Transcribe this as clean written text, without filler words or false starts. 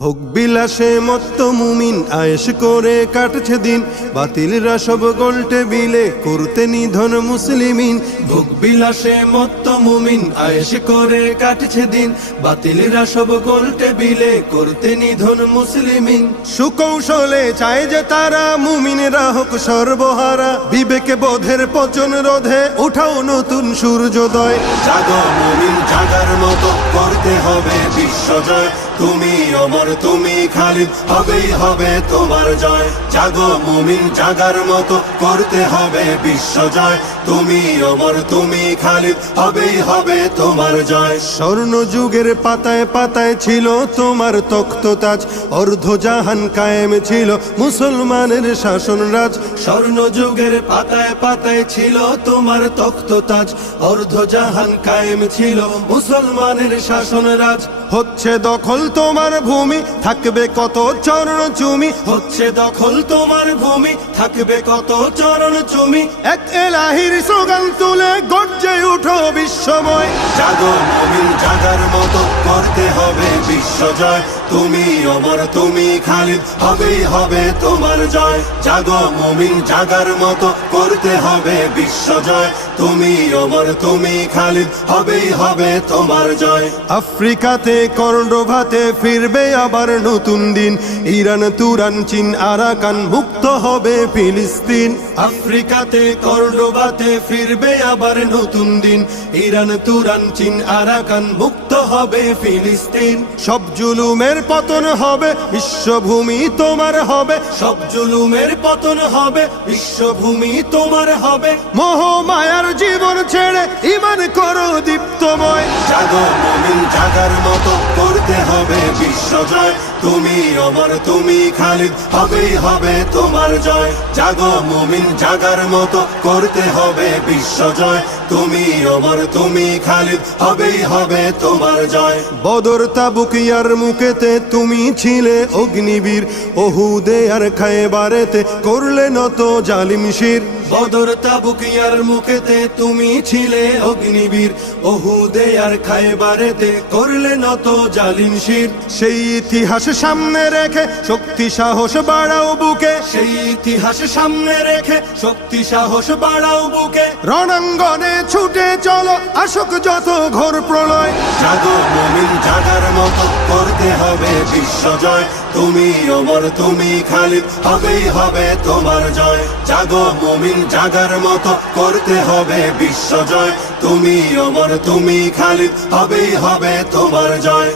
ভোগ বিলাসে মত্ত মুমিন আয়েশ করে কাটছে দিন, বাতিলরা সব গোলটে বিলে করতে নিধন মুসলিমিন। ভোগ বিলাসে মত্ত মুমিন আয়েশ করে কাটছে দিন, বাতিলরা সব গোলটে বিলে করতে নিধন মুসলিমিন। সুকৌশলে চায় যে তারা মুমিনরা হোক সর্বহারা, বিবেকে বোধের পচন রোধে উঠাও নতুন সূর্যোদয়। জাগো মুমিন, জাগার মতো করতে হবে বিশ্বজয়, তুমি অমর তুমি খালিদ, হবেই হবে তোমার জয়। জাগো মুমিন, জাগার মতো করতে হবে বিশ্বজয়, তুমি অমর তুমি খালিদ, হবেই হবে তোমার জয়। স্বর্ণ যুগের পাতায় পাতায় ছিল তোমার তখ্ততাজ, অর্ধজাহান কায়েম ছিল মুসলমানের শাসন রাজ। স্বর্ণ যুগের পাতায় পাতায় ছিল তোমার তখ্ততাজ, অর্ধজাহান কায়েম ছিল মুসলমানের শাসন রাজ। হচ্ছে দখল তোমার ভূমি, থাকবে কত চরণ চুমি, হচ্ছে দখল তোমার ভূমি, থাকবে কত চরণ চুমি। এক এলাহির স্লোগান তুলে গর্জে উঠো বিশ্বময়। জাগো মুমিন, জাগার মতো করতে হবে বিশ্বজয়, তুমি অমর তুমি খালিদ, হবেই হবে তোমার জয়। জাগো মুমিন, জাগার মতো করতে হবে বিশ্বজয়, তুমি অমর তুমি খালিদ, হবেই হবে তোমার জয়। আফ্রিকাতে কর্ডোভাতে ফিরবে আবার নতুন দিন, ইরান তুরান চীন আরাকান মুক্ত হবে ফিলিস্তিন। আফ্রিকাতে কর্ডোভাতে ফিরবে আবার নতুন দিন, ইরান তুরান চীন আরাকান মুক্ত হবে ফিলিস্তিন। সব জুলুমের পতন হবে, বিশ্বভূমি তোমার হবে, সব জুলুমের পতন হবে, বিশ্বভূমি তোমার হবে। মোহ মায়ার জীবন ছেড়ে ঈমান করো দীপ্তময়। জাগো মুমিন, জাগার মতো করতে হবে বিশ্বজয়, তুমি অমর তুমি খালিদ, হবেই হবে তোমার জয়। জাগো মুমিন, জাগার মতো করতে হবে বিশ্বজয়, তুমি অমর তুমি খালিদ, হবেই হবে তোমার জয়। বদর তাবুক ইয়ারমুকেতে তুমি ছিলে অগ্নিবীর, ওহুদে আর খায়বারেতে করলে নত জালিম শির। বদর তাবুক ইয়ারমুকেতে তুমি ছিলে অগ্নিবীর, ওহুদে আর খায়বারেতে করলে নত জালিম শির। সেই ইতিহাস সামনে রেখে শক্তি সাহস বাড়াও বুকে, সেই ইতিহাস সামনে রেখে শক্তি সাহস বাড়াও বুকে। রণাঙ্গনে ছুটে চলো আসুক যত ঘোর প্রলয়। জাগো মুমিন, জাগার মতো করতে হবে বিশ্বজয়, তুমি অমর তুমি খালিদ, হবেই হবে তোমার জয়। জাগো মুমিন, জাগার মতো করতে হবে বিশ্বজয়, তুমি অমর তুমি খালিদ, হবেই হবে তোমার জয়।